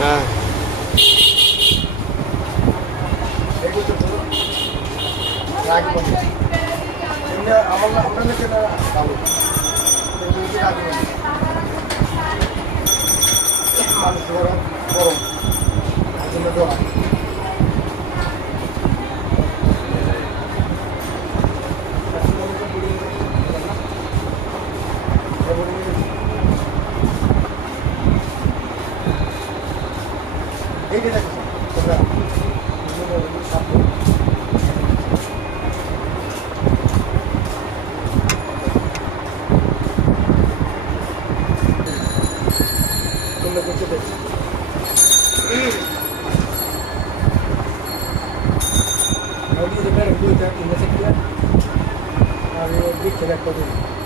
না Ahora yo de ver el día que me se queda, a ver, dije la cosa.